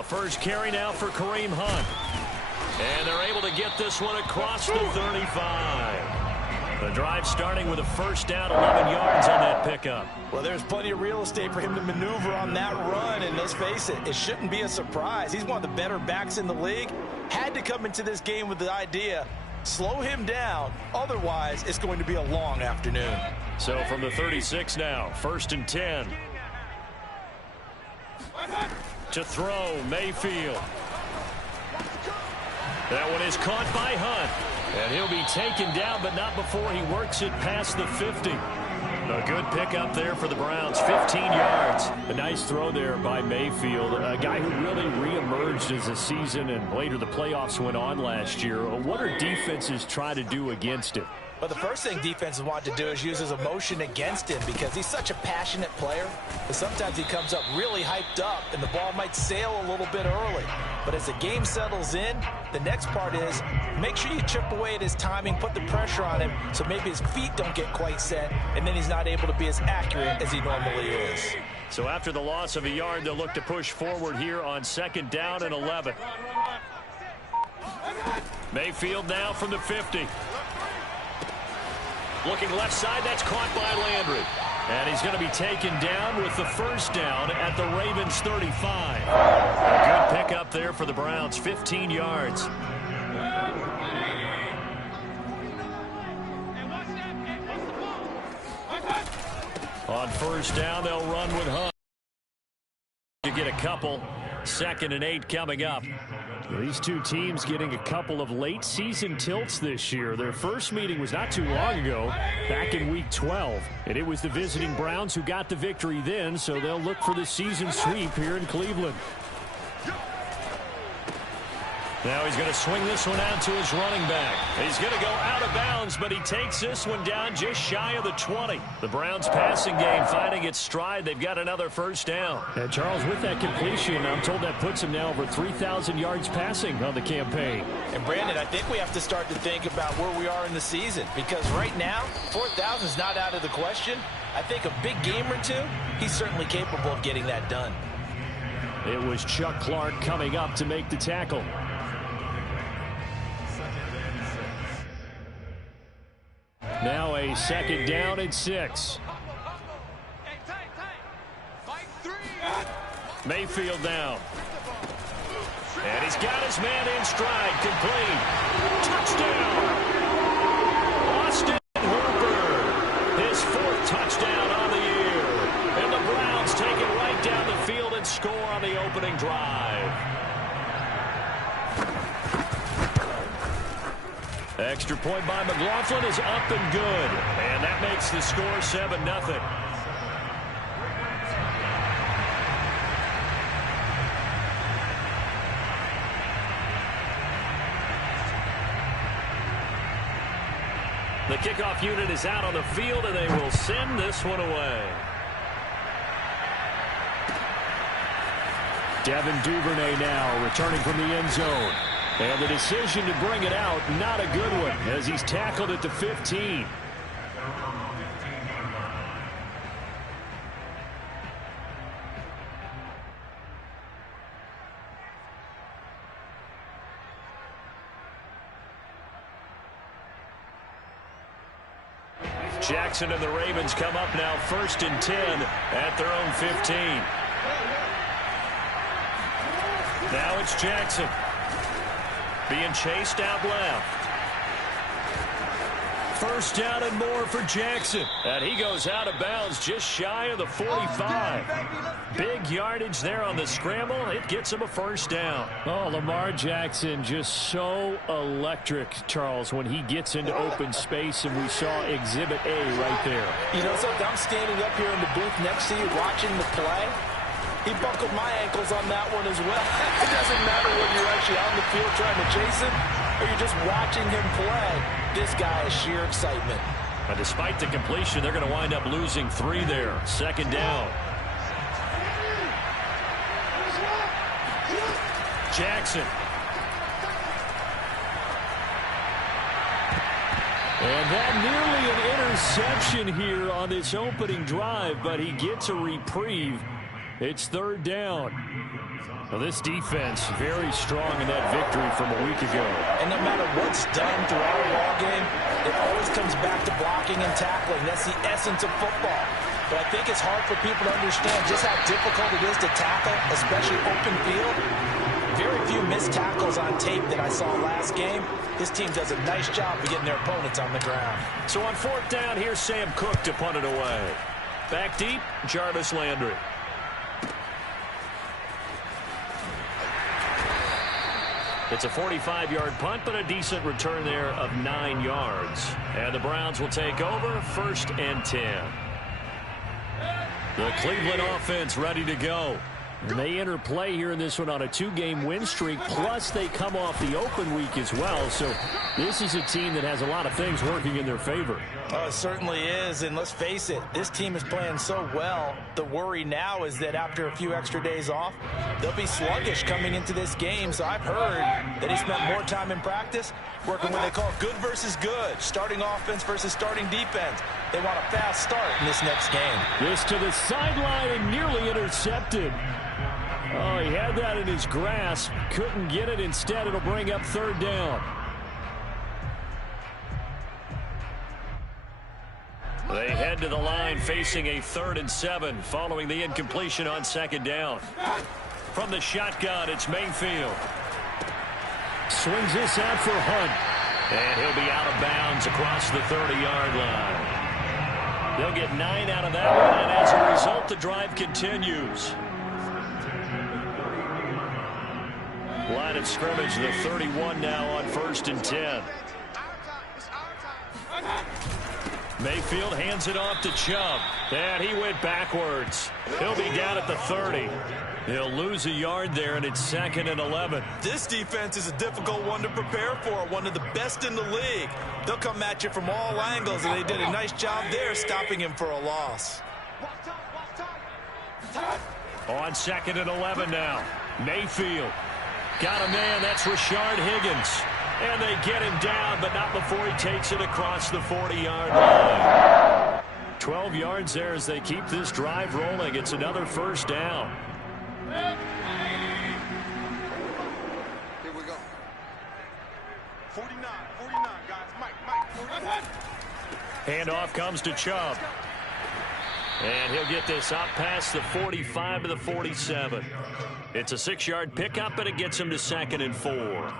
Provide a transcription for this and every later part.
A first carry now for Kareem Hunt. And they're able to get this one across the 35. The drive starting with a first down, 11 yards on that pickup. Well, there's plenty of real estate for him to maneuver on that run, and let's face it, it shouldn't be a surprise. He's one of the better backs in the league. Had to come into this game with the idea, slow him down, otherwise it's going to be a long afternoon. So from the 36 now, 1st and 10. To throw, Mayfield. That one is caught by Hunt. And he'll be taken down, but not before he works it past the 50. A good pickup there for the Browns, 15 yards. A nice throw there by Mayfield, a guy who really reemerged as the season and later the playoffs went on last year. What are defenses trying to do against him? But the first thing defenses want to do is use his emotion against him because he's such a passionate player that sometimes he comes up really hyped up and the ball might sail a little bit early. But as the game settles in, the next part is make sure you chip away at his timing, put the pressure on him so maybe his feet don't get quite set, and then he's not able to be as accurate as he normally is. So after the loss of a yard, they'll look to push forward here on 2nd down and 11. Mayfield now from the 50. Looking left side, that's caught by Landry. And he's going to be taken down with the first down at the Ravens 35. A good pickup there for the Browns, 15 yards. On first down, they'll run with Hunt to get a couple. 2nd and 8 coming up. These two teams getting a couple of late season tilts this year. Their first meeting was not too long ago, back in week 12. And it was the visiting Browns who got the victory then, so they'll look for the season sweep here in Cleveland. Now he's going to swing this one out to his running back. He's going to go out of bounds, but he takes this one down just shy of the 20. The Browns passing game finding its stride. They've got another first down. And Charles, with that completion, I'm told that puts him now over 3,000 yards passing on the campaign. And Brandon, I think we have to start to think about where we are in the season because right now, 4,000 is not out of the question. I think a big game or two, he's certainly capable of getting that done. It was Chuck Clark coming up to make the tackle. Now a 2nd down and 6. Mayfield down. And he's got his man in stride. Complete. Touchdown. Austin Hooper. His 4th touchdown on the year. And the Browns take it right down the field and score on the opening drive. Extra point by McLaughlin is up and good. And that makes the score 7-0. The kickoff unit is out on the field, and they will send this one away. Devin Duvernay now returning from the end zone. And the decision to bring it out, not a good one, as he's tackled at the 15. Jackson and the Ravens come up now 1st and 10 at their own 15. Now it's Jackson. Being chased out left. First down and more for Jackson. And he goes out of bounds just shy of the 45. Big yardage there on the scramble. It gets him a first down. Oh, Lamar Jackson just so electric, Charles, when he gets into open space, and we saw Exhibit A right there. You know something? I'm standing up here in the booth next to you watching the play. He buckled my ankles on that one as well. It doesn't matter whether you're actually on the field trying to chase him or you're just watching him play. This guy is sheer excitement. But despite the completion, they're going to wind up losing 3 there. 2nd down. Jackson. And that nearly an interception here on this opening drive, but he gets a reprieve It's third down. Well, this defense very strong in that victory from a week ago. And no matter what's done throughout a ball game, it always comes back to blocking and tackling. That's the essence of football. But I think it's hard for people to understand just how difficult it is to tackle, especially open field. Very few missed tackles on tape that I saw last game. This team does a nice job of getting their opponents on the ground. So on fourth down, here's Sam Cook to punt it away. Back deep, Jarvis Landry. It's a 45-yard punt, but a decent return there of 9 yards. And the Browns will take over, 1st and 10. The Cleveland offense ready to go. And they enter play here in this one on a 2-game win streak, plus they come off the open week as well. So this is a team that has a lot of things working in their favor. Oh, it certainly is, and let's face it, this team is playing so well. The worry now is that after a few extra days off, they'll be sluggish coming into this game. So I've heard that he spent more time in practice working what they call good versus good, starting offense versus starting defense. They want a fast start in this next game. This to the sideline and nearly intercepted. Oh, he had that in his grasp. Couldn't get it. Instead, it'll bring up third down. They head to the line facing a 3rd and 7 following the incompletion on 2nd down. From the shotgun, it's Mayfield. Swings this out for Hunt. And he'll be out of bounds across the 30-yard line. They'll get 9 out of that one, and as a result, the drive continues. Line of scrimmage, the 31 now on 1st and 10. Mayfield hands it off to Chubb. And he went backwards. He'll be down at the 30. He'll lose a yard there, and it's 2nd and 11. This defense is a difficult one to prepare for, one of the best in the league. They'll come at you from all angles, and they did a nice job there stopping him for a loss. On 2nd and 11 now. Mayfield. Got a man, that's Rashard Higgins. And they get him down, but not before he takes it across the 40-yard line. 12 yards there as they keep this drive rolling. It's another 1st down. Here we go. 49, guys. Mike, 49. Handoff comes to Chubb. And he'll get this up past the 45 to the 47. It's a 6-yard pickup, and it gets him to 2nd and 4.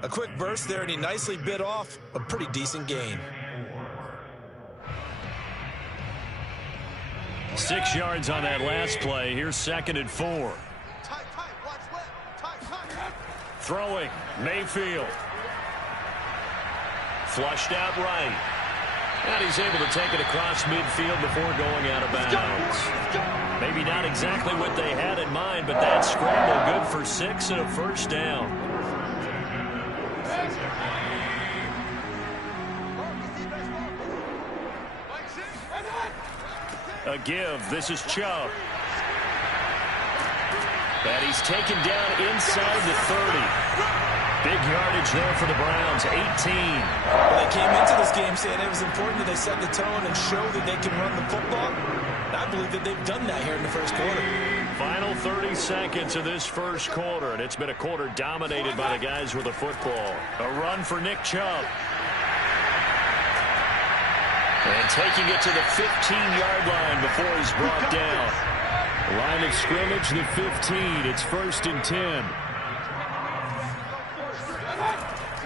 A quick burst there, and he nicely bit off a pretty decent gain. 6 yards on that last play. Here's 2nd and 4. Tight, watch left. Tight. Throwing, Mayfield. Flushed out right. And he's able to take it across midfield before going out of bounds. Maybe not exactly what they had in mind, but that scramble good for 6 and a 1st down. A give. This is Chubb. And he's taken down inside the 30. Big yardage there for the Browns, 18. Well, they came into this game saying it was important that they set the tone and show that they can run the football. And I believe that they've done that here in the first quarter. Final 30 seconds of this first quarter, and it's been a quarter dominated by the guys with the football. A run for Nick Chubb. And taking it to the 15-yard line before he's brought down. Line of scrimmage, the 15. It's 1st and 10.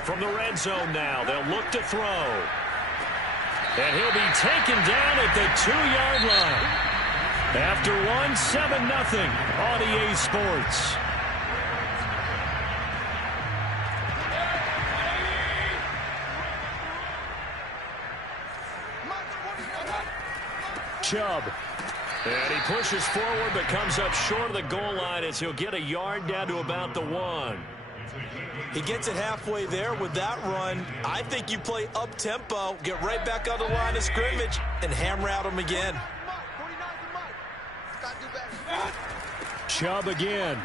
From the red zone now, they'll look to throw. And he'll be taken down at the 2-yard line. After one, 7-0 on EA Sports. Chubb. And he pushes forward but comes up short of the goal line as he'll get a yard down to about the 1. He gets it halfway there with that run. I think you play up-tempo, get right back on the line of scrimmage, and hammer out him again. Chubb again.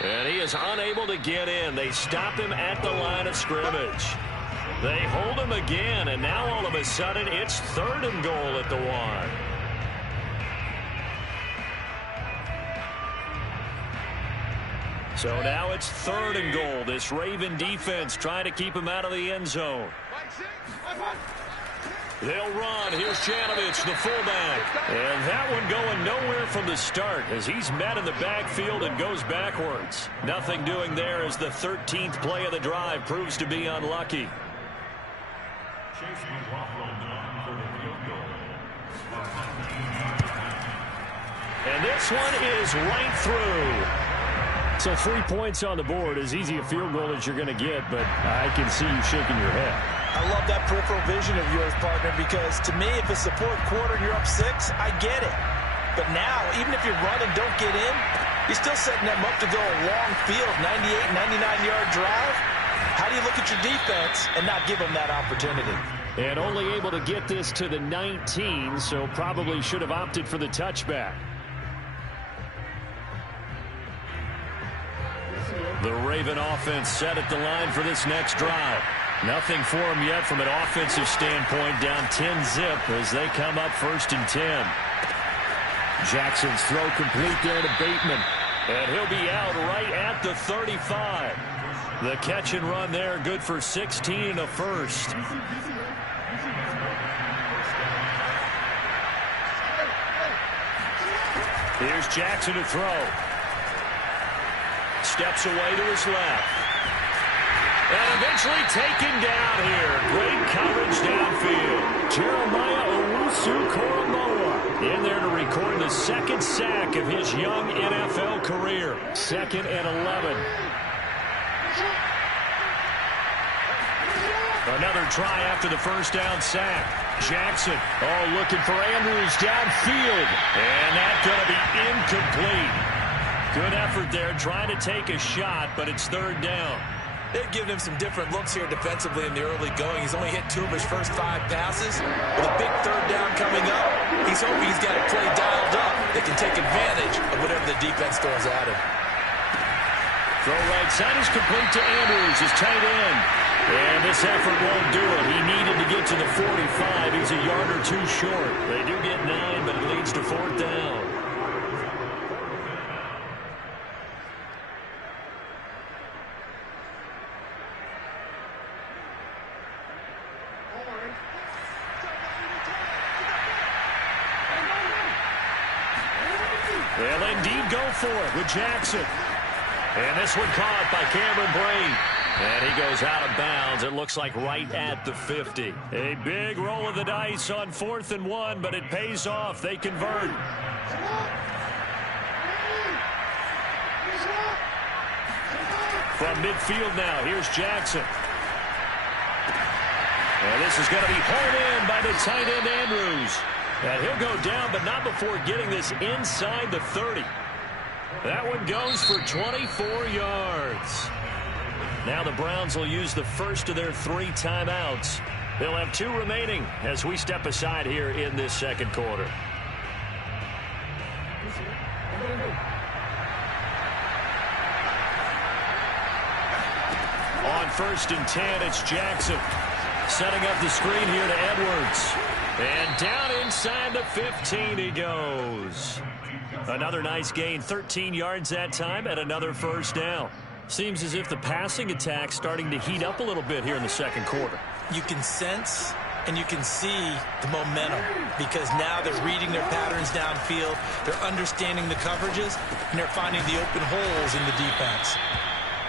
And he is unable to get in. They stop him at the line of scrimmage. They hold him again, and now all of a sudden it's 3rd and goal at the 1. So now it's 3rd and goal. This Raven defense trying to keep him out of the end zone. They'll run. Here's Janovich, the fullback. And that one going nowhere from the start as he's met in the backfield and goes backwards. Nothing doing there as the 13th play of the drive proves to be unlucky. And this one is right through. So 3 points on the board, as easy a field goal as you're going to get, but I can see you shaking your head. I love that peripheral vision of yours, partner, because to me, if it's the 4th quarter and you're up 6, I get it. But now, even if you run and don't get in, you're still setting them up to go a long field, 98, 99-yard drive. How do you look at your defense and not give them that opportunity? And only able to get this to the 19, so probably should have opted for the touchback. The Raven offense set at the line for this next drive. Nothing for them yet from an offensive standpoint, down 10-zip as they come up 1st and 10. Jackson's throw complete there to Bateman. And he'll be out right at the 35. The catch and run there, good for 16 and a first. Here's Jackson to throw. Steps away to his left. And eventually taken down here. Great coverage downfield. Jeremiah Owusu-Koramoah in there to record the 2nd sack of his young NFL career. 2nd and 11. Another try after the 1st down sack. Jackson, looking for Andrews downfield. And that's going to be incomplete. Good effort there, trying to take a shot, but it's 3rd down. They've given him some different looks here defensively in the early going. He's only hit 2 of his first 5 passes. With a big 3rd down coming up, he's hoping he's got a play dialed up that can take advantage of whatever the defense throws at him. Throw right side is complete to Andrews, his tight end. And this effort won't do it. He needed to get to the 45. He's a yard or 2 short. They do get 9, but it leads to 4th down. They'll indeed go for it with Jackson. And this one caught by Cameron Brate. And he goes out of bounds. It looks like right at the 50. A big roll of the dice on 4th and 1, but it pays off. They convert. From midfield now, here's Jackson. And this is going to be hauled in by the tight end Andrews. And he'll go down, but not before getting this inside the 30. That one goes for 24 yards. Now the Browns will use the first of their 3 timeouts. They'll have 2 remaining as we step aside here in this 2nd quarter. On 1st and 10, it's Jackson. Setting up the screen here to Edwards. And down inside the 15 he goes. Another nice gain, 13 yards that time, and another 1st down. Seems as if the passing attack's starting to heat up a little bit here in the 2nd quarter. You can sense and you can see the momentum because now they're reading their patterns downfield, they're understanding the coverages, and they're finding the open holes in the defense.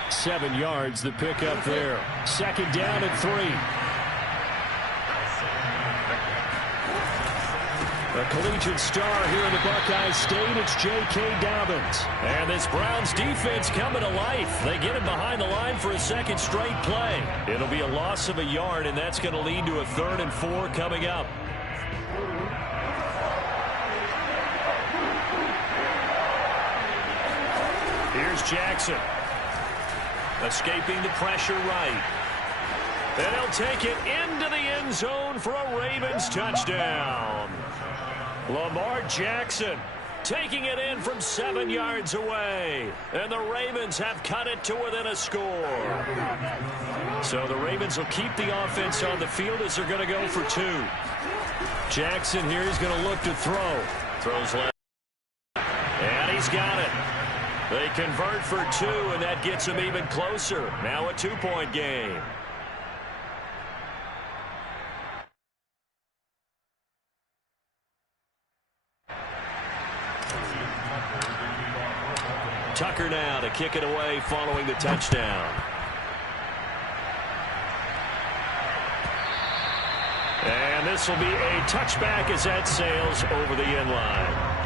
7 yards, the pickup there. 2nd down and 3. A collegiate star here in the Buckeye State, it's J.K. Dobbins. And this Browns defense coming to life. They get him behind the line for a 2nd straight play. It'll be a loss of a yard, and that's going to lead to a 3rd and 4 coming up. Here's Jackson. Escaping the pressure right. And he'll take it into the end zone for a Ravens touchdown. Lamar Jackson taking it in from 7 yards away. And the Ravens have cut it to within a score. So the Ravens will keep the offense on the field as they're going to go for 2. Jackson here is going to look to throw. Throws left. And he's got it. They convert for 2, and that gets them even closer. Now a 2-point game. Tucker now to kick it away following the touchdown. And this will be a touchback as that sails over the end line.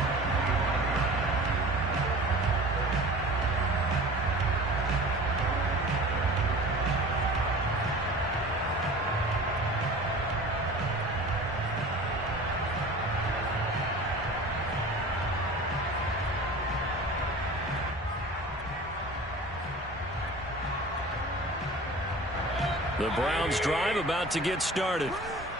The Browns drive about to get started.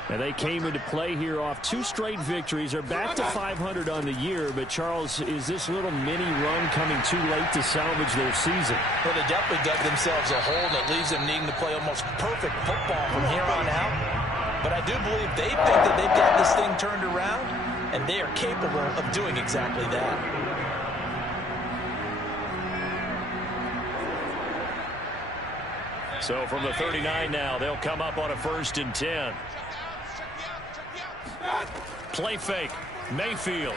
And they came into play here off 2 straight victories. They're back to 500 on the year. But, Charles, is this little mini run coming too late to salvage their season? Well, they definitely dug themselves a hole that leaves them needing to play almost perfect football from here on out. But I do believe they think that they've got this thing turned around, and they are capable of doing exactly that. So from the 39 now, they'll come up on a 1st and 10. Play fake. Mayfield.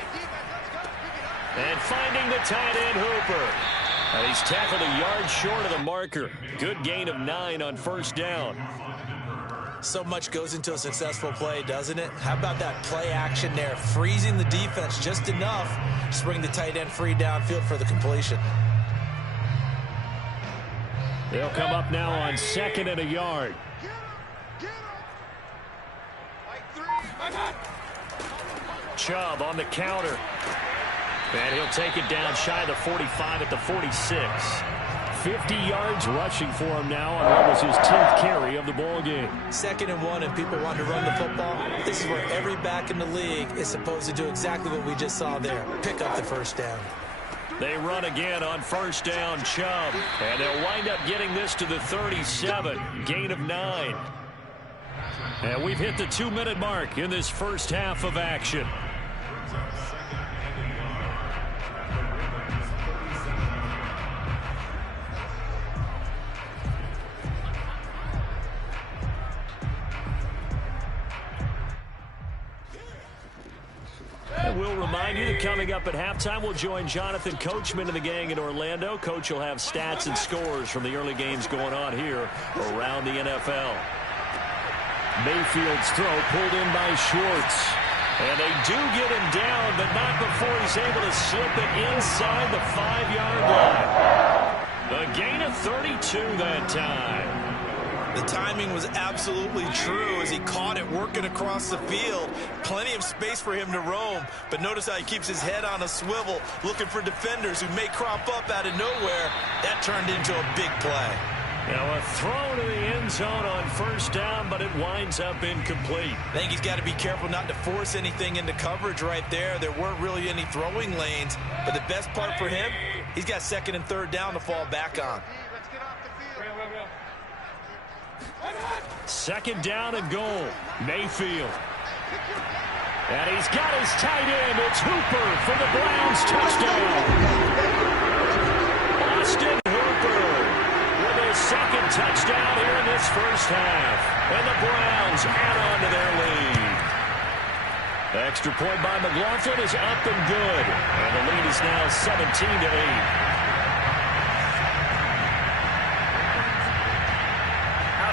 And finding the tight end, Hooper. And he's tackled a yard short of the marker. Good gain of 9 on 1st down. So much goes into a successful play, doesn't it? How about that play action there? Freezing the defense just enough to bring the tight end free downfield for the completion. They'll come up now on 2nd and a yard. Chubb on the counter. And he'll take it down shy of the 45 at the 46. 50 yards rushing for him now on what was his 10th carry of the ball game. 2nd and 1, and people want to run the football. This is where every back in the league is supposed to do exactly what we just saw there. Pick up the 1st down. They run again on 1st down, Chubb. And they'll wind up getting this to the 37. Gain of 9. And we've hit the 2-minute mark in this first half of action. And we'll remind you that coming up at halftime, we'll join Jonathan Coachman and the gang in Orlando. Coach will have stats and scores from the early games going on here around the NFL. Mayfield's throw pulled in by Schwartz. And they do get him down, but not before he's able to slip it inside the 5-yard line. A gain of 32 that time. The timing was absolutely true as he caught it working across the field. Plenty of space for him to roam, but notice how he keeps his head on a swivel, looking for defenders who may crop up out of nowhere. That turned into a big play. Now a throw to the end zone on 1st down, but it winds up incomplete. I think he's got to be careful not to force anything into coverage right there. There weren't really any throwing lanes, but the best part for him, he's got 2nd and 3rd down to fall back on. 2nd down and goal. Mayfield. And he's got his tight end. It's Hooper for the Browns touchdown. Austin Hooper with his 2nd touchdown here in this first half. And the Browns add on to their lead. The extra point by McLaughlin is up and good. And the lead is now 17-8.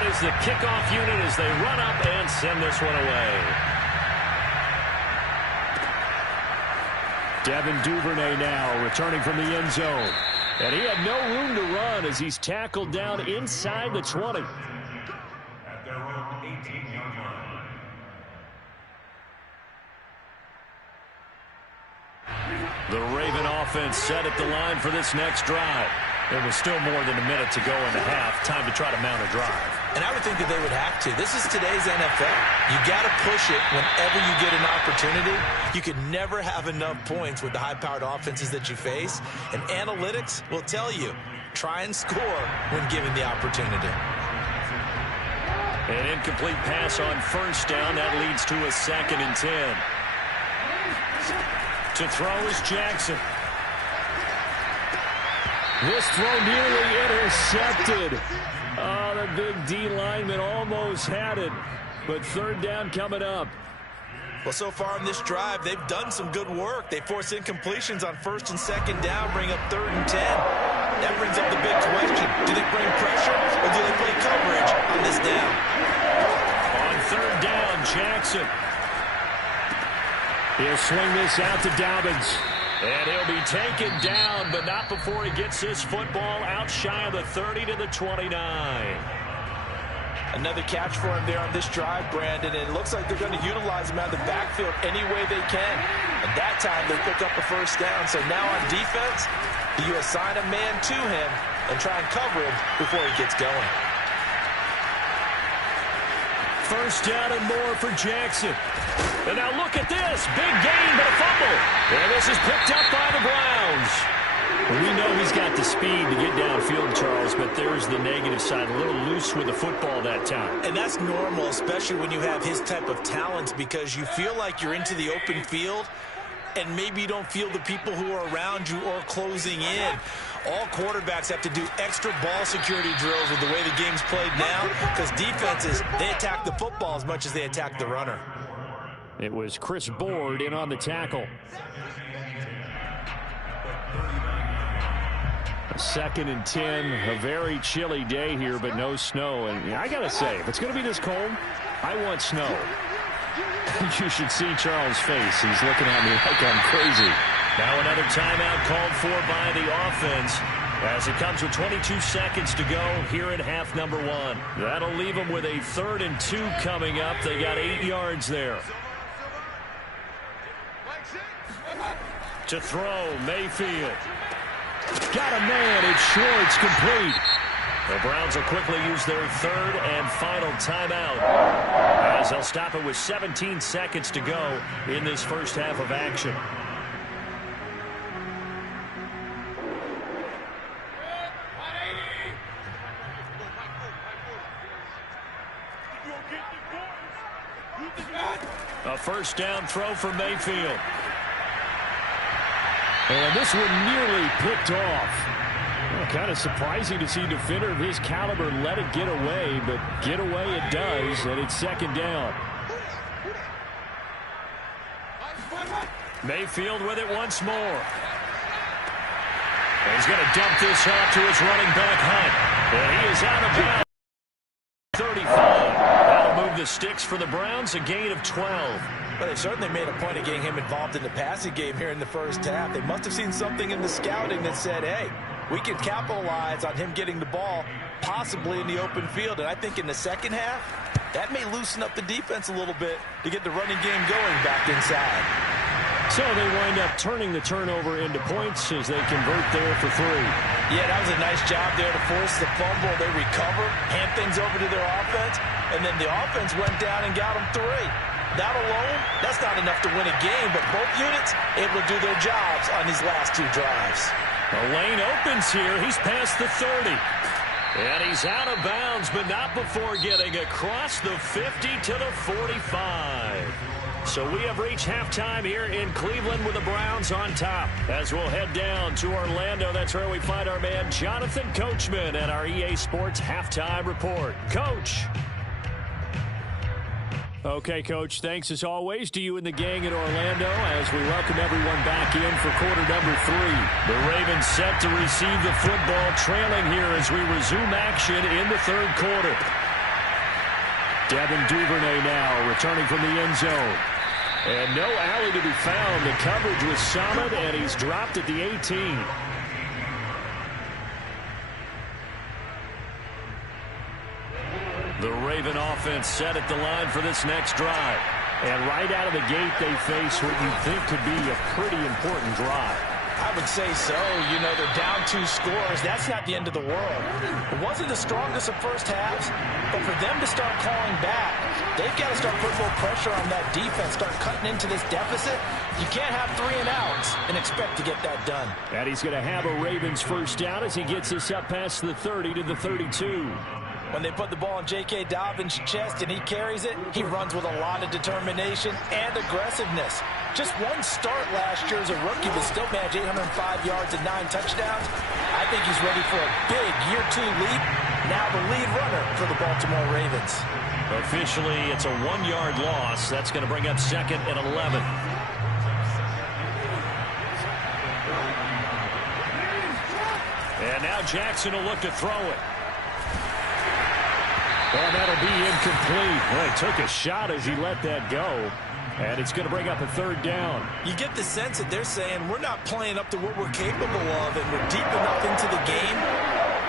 Is the kickoff unit as they run up and send this one away. Devin Duvernay now returning from the end zone. And he had no room to run as he's tackled down inside the 20. At their own 18-yard line. The Raven offense set at the line for this next drive. There was still more than a minute to go in the half. Time to try to mount a drive. And I would think that they would have to. This is today's NFL. You got to push it whenever you get an opportunity. You can never have enough points with the high-powered offenses that you face. And analytics will tell you, try and score when given the opportunity. An incomplete pass on 1st down. That leads to a 2nd and 10. To throw is Jackson. This throw nearly intercepted. Oh, the big D lineman almost had it. But third down coming up. Well, so far in this drive, they've done some good work. They force incompletions on first and second down, bring up 3rd and 10. That brings up the big question. Do they bring pressure or do they play coverage on this down? On third down, Jackson. He'll swing this out to Dobbins. And he'll be taken down, but not before he gets this football out shy of the 30 to the 29. Another catch for him there on this drive, Brandon, and it looks like they're going to utilize him out of the backfield any way they can. And that time, they pick up a first down. So now on defense, you assign a man to him and try and cover him before he gets going. First down and more for Jackson. And now look at this. Big gain, but a fumble. And this is picked up by the Browns. We know he's got the speed to get downfield, Charles, but there's the negative side. A little loose with the football that time. And that's normal, especially when you have his type of talents, because you feel like you're into the open field and maybe you don't feel the people who are around you or closing in. All quarterbacks have to do extra ball security drills with the way the game's played now, because defenses, they attack the football as much as they attack the runner. It was Chris Board in on the tackle. 2nd and 10, a very chilly day here, but no snow. And I got to say, if it's going to be this cold, I want snow. You should see Charles' face. He's looking at me like I'm crazy. Now another timeout called for by the offense as it comes with 22 seconds to go here in half number 1. That'll leave them with a 3rd and 2 coming up. They got 8 yards there. To throw, Mayfield. Got a man. It's short. It's complete. The Browns will quickly use their 3rd and final timeout as they'll stop it with 17 seconds to go in this first half of action. A first down throw for Mayfield. And this one nearly picked off. Well, kind of surprising to see a defender of his caliber let it get away, but get away it does, and it's 2nd down. Mayfield with it once more. And he's going to dump this off to his running back, Hunt. And he is out of bounds. 35. That'll move the sticks for the Browns, a gain of 12. But they certainly made a point of getting him involved in the passing game here in the first half. They must have seen something in the scouting that said, hey, we can capitalize on him getting the ball possibly in the open field. And I think in the second half, that may loosen up the defense a little bit to get the running game going back inside. So they wind up turning the turnover into points as they convert there for 3. Yeah, that was a nice job there to force the fumble. They recover, hand things over to their offense, and then the offense went down and got them 3. That alone, that's not enough to win a game, but both units able to do their jobs on these last 2 drives. The lane opens here. He's past the 30. And he's out of bounds, but not before getting across the 50 to the 45. So we have reached halftime here in Cleveland with the Browns on top. As we'll head down to Orlando, that's where we find our man Jonathan Coachman at our EA Sports Halftime Report. Coach. Okay, Coach, thanks as always to you and the gang in Orlando as we welcome everyone back in for quarter number 3. The Ravens set to receive the football, trailing here as we resume action in the 3rd quarter. Devin Duvernay now returning from the end zone. And no alley to be found. The coverage was solid, and he's dropped at the 18. The Raven offense set at the line for this next drive. And right out of the gate, they face what you think could be a pretty important drive. I would say so. You know, they're down 2 scores. That's not the end of the world. It wasn't the strongest of first halves, but for them to start calling back, they've got to start putting more pressure on that defense, start cutting into this deficit. You can't have 3 and outs and expect to get that done. And he's going to have a Ravens first down as he gets this up past the 30 to the 32. When they put the ball in J.K. Dobbins' chest and he carries it, he runs with a lot of determination and aggressiveness. Just one start last year as a rookie, but still managed 805 yards and 9 touchdowns. I think he's ready for a big year 2 leap. Now the lead runner for the Baltimore Ravens. Officially, it's a 1-yard loss. That's going to bring up second and 11. And now Jackson will look to throw it. Well, that'll be incomplete. Well, he took a shot as he let that go. And it's going to bring up a 3rd down. You get the sense that they're saying we're not playing up to what we're capable of, and we're deep enough into the game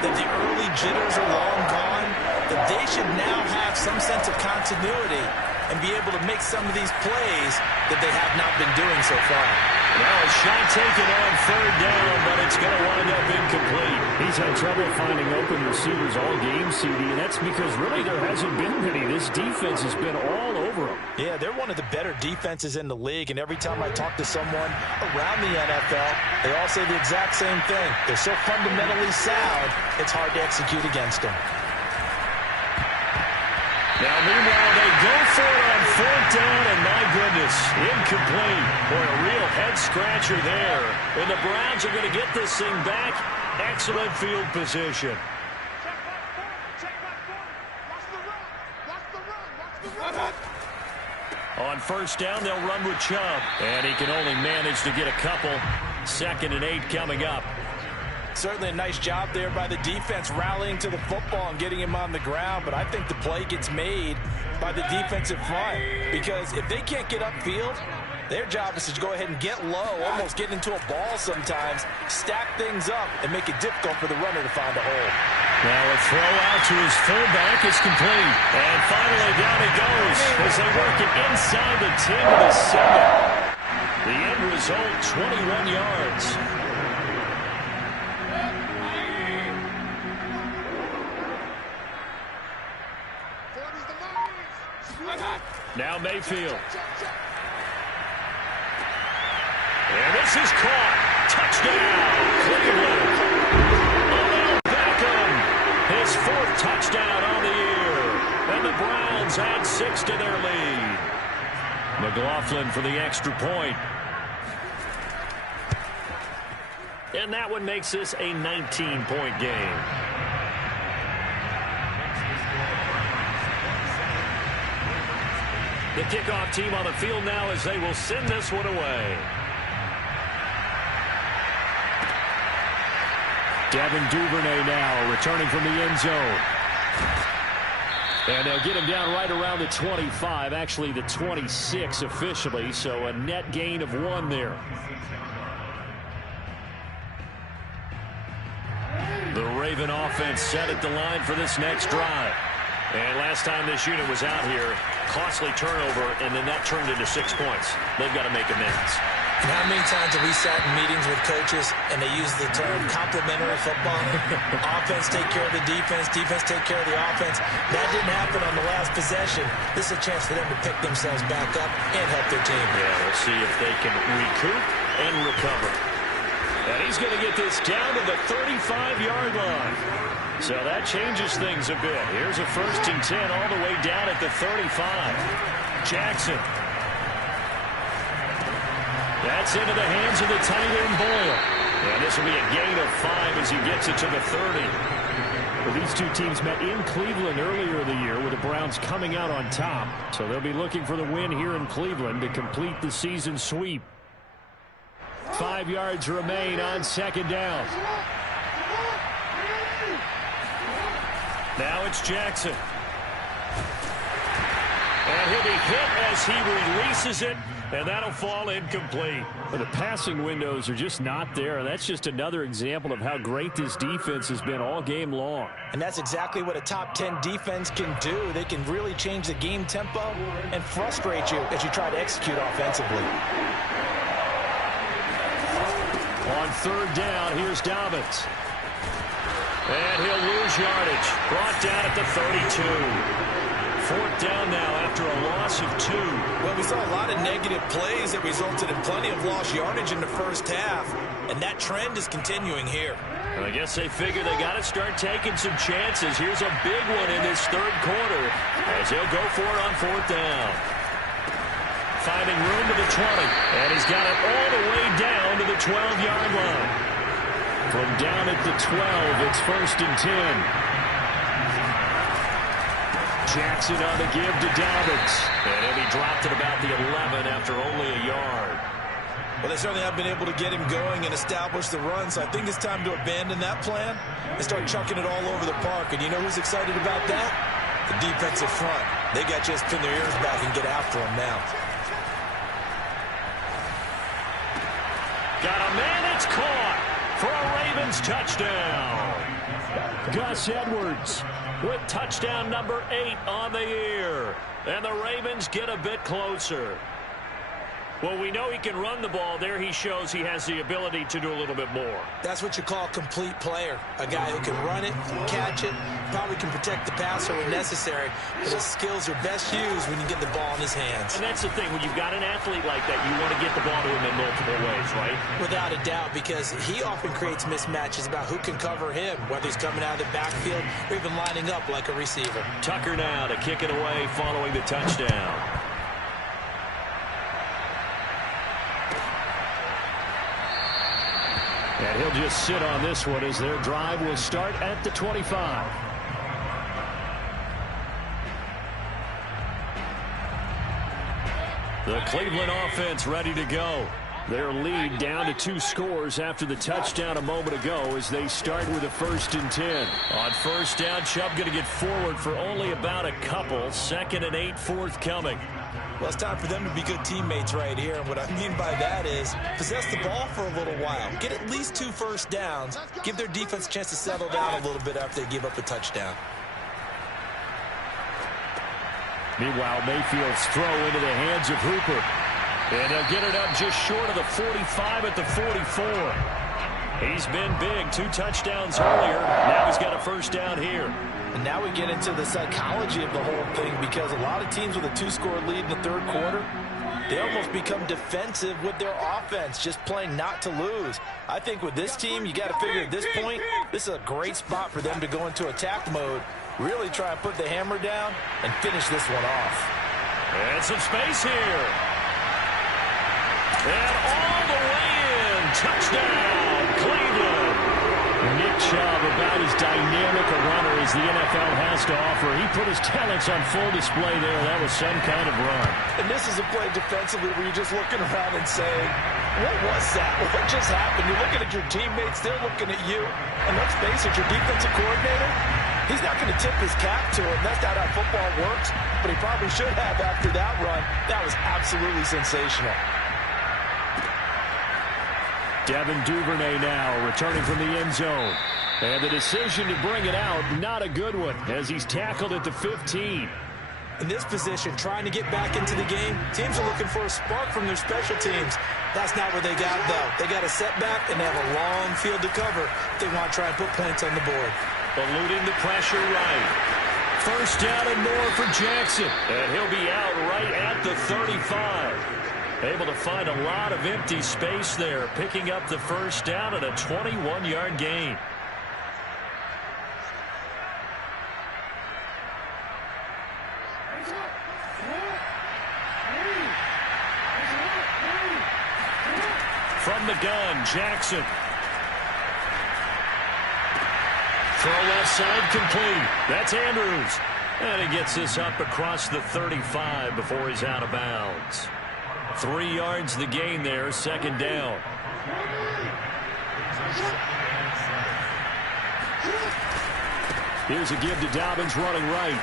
that the early jitters are long gone, that they should now have some sense of continuity and be able to make some of these plays that they have not been doing so far. Well, a shot taken on 3rd down, but it's going to wind up incomplete. He's had trouble finding open receivers all game, CD, and that's because really there hasn't been many. This defense has been all over them. Yeah, they're one of the better defenses in the league, and every time I talk to someone around the NFL, they all say the exact same thing. They're so fundamentally sound, it's hard to execute against them. Now, meanwhile, they go for it on 4th down, and my goodness, incomplete. Boy, a real head-scratcher there. And the Browns are going to get this thing back. Excellent field position. On 1st down, they'll run with Chubb. And he can only manage to get a couple. 2nd and 8 coming up. Certainly a nice job there by the defense rallying to the football and getting him on the ground, but I think the play gets made by the defensive front because if they can't get upfield, their job is to go ahead and get low, almost get into a ball sometimes, stack things up, and make it difficult for the runner to find a hole. Now a throw out to his fullback is complete. And finally down he goes as they work it inside the 10 to the 7. The end result, 21 yards. Now Mayfield. And this is caught. Touchdown, Cleveland. Odell Beckham, his 4th touchdown on the year. And the Browns add 6 to their lead. McLaughlin for the extra point. And that one makes this a 19-point game. The kickoff team on the field now as they will send this one away. Devin Duvernay now returning from the end zone. And they'll get him down right around the 25, actually the 26 officially, so a net gain of 1 there. The Raven offense set at the line for this next drive. And last time this unit was out here, costly turnover, and then that turned into 6 points. They've got to make amends. How many times have we sat in meetings with coaches and they use the term complementary football? Offense take care of the defense, defense take care of the offense. That didn't happen on the last possession. This is a chance for them to pick themselves back up and help their team. Yeah, we'll see if they can recoup and recover. And he's going to get this down to the 35-yard line. So that changes things a bit. Here's a 1st and 10 all the way down at the 35. Jackson. That's into the hands of the tight end Boyle. And this will be a gain of 5 as he gets it to the 30. Well, these two teams met in Cleveland earlier in the year with the Browns coming out on top. So they'll be looking for the win here in Cleveland to complete the season sweep. 5 yards remain on 2nd down. Now it's Jackson. And he'll be hit as he releases it, and that'll fall incomplete. But the passing windows are just not there. That's just another example of how great this defense has been all game long. And that's exactly what a top 10 defense can do. They can really change the game tempo and frustrate you as you try to execute offensively. On 3rd down, here's Dobbins. And he'll lose yardage. Brought down at the 32. 4th down now after a loss of 2. Well, we saw a lot of negative plays that resulted in plenty of lost yardage in the first half. And that trend is continuing here. Well, I guess they figure they got to start taking some chances. Here's a big one in this 3rd quarter as he'll go for it on 4th down. Finding room to the 20. And he's got it all the way down to the 12-yard line. From down at the 12, it's 1st and 10. Jackson on the give to Dobbins. And he'll be dropped at about the 11 after only a yard. Well, they certainly have been able to get him going and establish the run, so I think it's time to abandon that plan and start chucking it all over the park. And you know who's excited about that? The defensive front. They got to just pin their ears back and get after him now. Got a man, it's caught for a Ravens touchdown. Gus Edwards with touchdown number 8 on the year. And the Ravens get a bit closer. Well, we know he can run the ball. There he shows he has the ability to do a little bit more. That's what you call a complete player. A guy who can run it, catch it, probably can protect the passer when necessary, but his skills are best used when you get the ball in his hands. And that's the thing. When you've got an athlete like that, you want to get the ball to him in multiple ways, right? Without a doubt, because he often creates mismatches about who can cover him, whether he's coming out of the backfield or even lining up like a receiver. Tucker now to kick it away following the touchdown. And he'll just sit on this one as their drive will start at the 25. The Cleveland offense ready to go. Their lead down to 2 scores after the touchdown a moment ago as they start with a 1st and 10. On 1st down, Chubb going to get forward for only about a couple. 2nd and 8 forthcoming. Well, it's time for them to be good teammates right here. And what I mean by that is possess the ball for a little while. Get at least 2 first downs. Give their defense a chance to settle down a little bit after they give up a touchdown. Meanwhile, Mayfield's throw into the hands of Hooper. And they'll get it up just short of the 45 at the 44. He's been big. 2 touchdowns earlier. Now he's got a 1st down here. And now we get into the psychology of the whole thing, because a lot of teams with a 2-score lead in the 3rd quarter, they almost become defensive with their offense, just playing not to lose. I think with this team, you got to figure at this point, this is a great spot for them to go into attack mode, really try and put the hammer down and finish this one off. And some space here. And all the way in. Touchdown, Cleveland. Nick Chubb, about as dynamic a runner as the NFL has to offer. He put his talents on full display there. That was some kind of run. And this is a play defensively where you're just looking around and saying, what was that? What just happened? You're looking at your teammates. They're looking at you. And let's face it, your defensive coordinator, he's not going to tip his cap to him. That's not how football works. But he probably should have after that run. That was absolutely sensational. Devin Duvernay now returning from the end zone. And the decision to bring it out, not a good one, as he's tackled at the 15. In this position, trying to get back into the game, teams are looking for a spark from their special teams. That's not what they got, though. They got a setback, and they have a long field to cover if they want to try and put points on the board. Eluding the pressure right. 1st down and more for Jackson. And he'll be out right at the 35. Able to find a lot of empty space there, picking up the 1st down at a 21-yard gain. From the gun, Jackson. Throw left side complete. That's Andrews. And he gets this up across the 35 before he's out of bounds. 3 yards the gain there, 2nd down. Here's a give to Dobbins running right.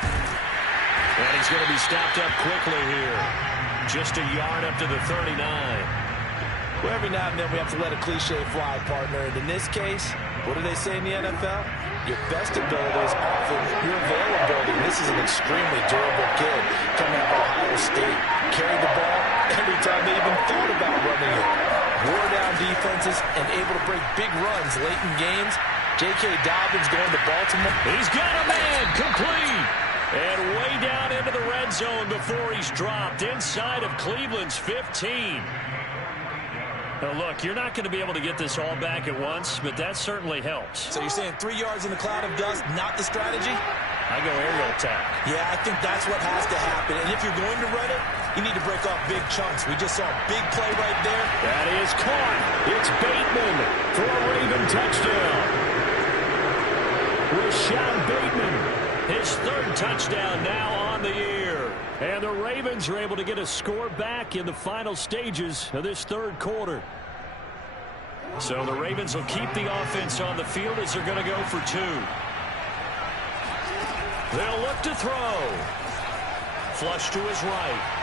And he's going to be stopped up quickly here. Just a yard up to the 39. Well, every now and then we have to let a cliche fly, partner. And in this case, what do they say in the NFL? Your best ability is often your availability. This is an extremely durable kid coming out of Ohio State. Carried the ball every time they even thought about running it. Wore down defenses and able to break big runs late in games. J.K. Dobbins going to Baltimore. He's got a man complete. And way down into the red zone before he's dropped inside of Cleveland's 15. Now, look, you're not going to be able to get this all back at once, but that certainly helps. So you're saying 3 yards in a cloud of dust, not the strategy? I go aerial attack. Yeah, I think that's what has to happen. And if you're going to run it, you need to break off big chunks. We just saw a big play right there. That is caught. It's Bateman for a Raven touchdown. Rashad Bateman, his third touchdown now on the year. And the Ravens are able to get a score back in the final stages of this third quarter. So the Ravens will keep the offense on the field as they're going to go for two. They'll look to throw. Flush to his right.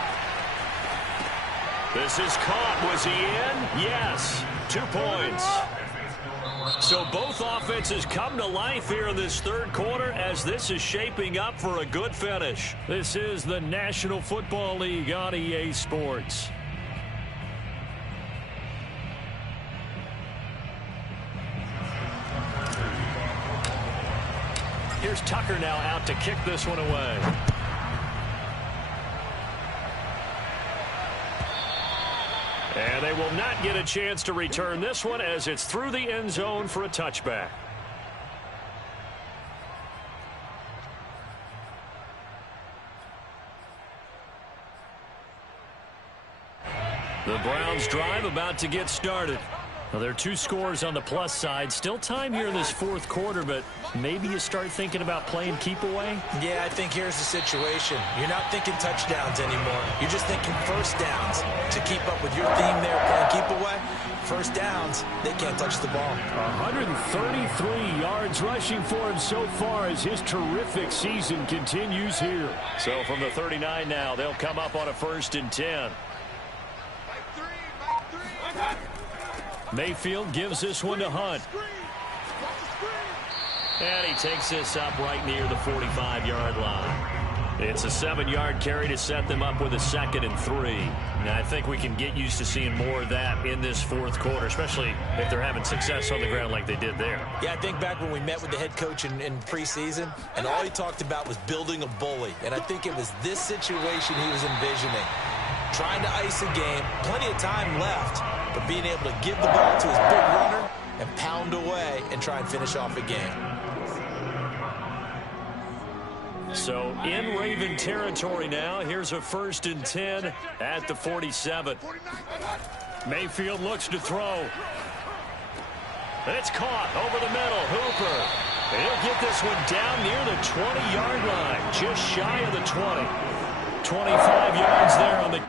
This is caught. Was he in? Yes. 2 points. So both offenses come to life here in this third quarter as this is shaping up for a good finish. This is the National Football League on EA Sports. Here's Tucker now out to kick this one away. And they will not get a chance to return this one as it's through the end zone for a touchback. The Browns drive about to get started. Well, there are two scores on the plus side. Still time here in this fourth quarter, but maybe you start thinking about playing keep away? Yeah, I think here's the situation. You're not thinking touchdowns anymore. You're just thinking first downs. To keep up with your theme there, playing keep away, first downs, they can't touch the ball. 133 yards rushing for him so far as his terrific season continues here. So from the 39 now, they'll come up on a 1st and 10. Mayfield gives this one to Hunt. And he takes this up right near the 45-yard line. It's a 7-yard carry to set them up with a 2nd and 3. Now, I think we can get used to seeing more of that in this fourth quarter, especially if they're having success on the ground like they did there. Yeah, I think back when we met with the head coach in preseason, and all he talked about was building a bully. And I think it was this situation he was envisioning. Trying to ice a game, plenty of time left, but being able to give the ball to his big runner and pound away and try and finish off a game. So in Raven territory now, here's a 1st and 10 at the 47. Mayfield looks to throw. And it's caught over the middle. Hooper. And he'll get this one down near the 20-yard line, just shy of the 20. 25 yards there on the